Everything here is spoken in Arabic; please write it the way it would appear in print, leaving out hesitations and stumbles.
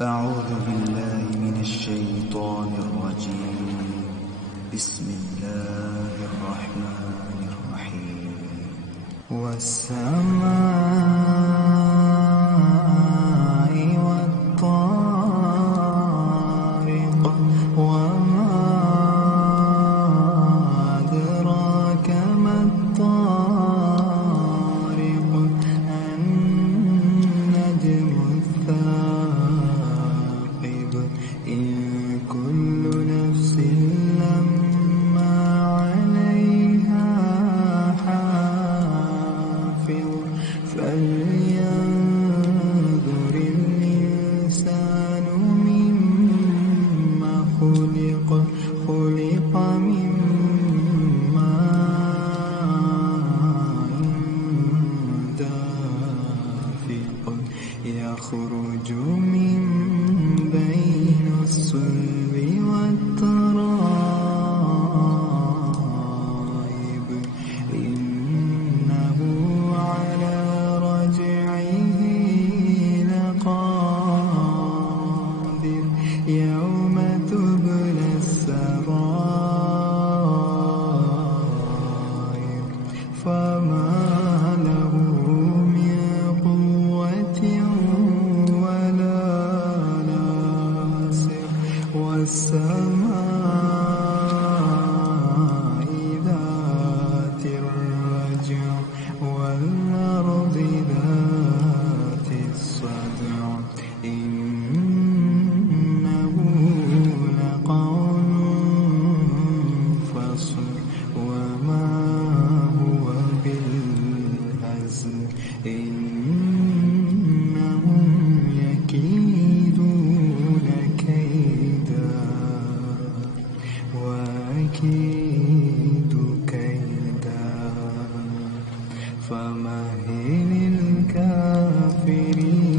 أعوذ بالله من الشيطان الرجيم. بسم الله الرحمن الرحيم. والسماء والطارق وما أدراك ما الطارق النجم الثاقب إن كل نفس لما عليها حافظ فلينظر الإنسان مما خلق من ماء دافق يخرج من بين الصلب والترائب إنه على رجعه لقادر يوم تبلى السرائر فما له من قوة ولا ناصر والسماء ذات الرجع والأرض ذات الصدع إنه لقول فصل وما هو بالهزل إنهم يكيدون كيدا وأكيد كيدا فمهل الكافرين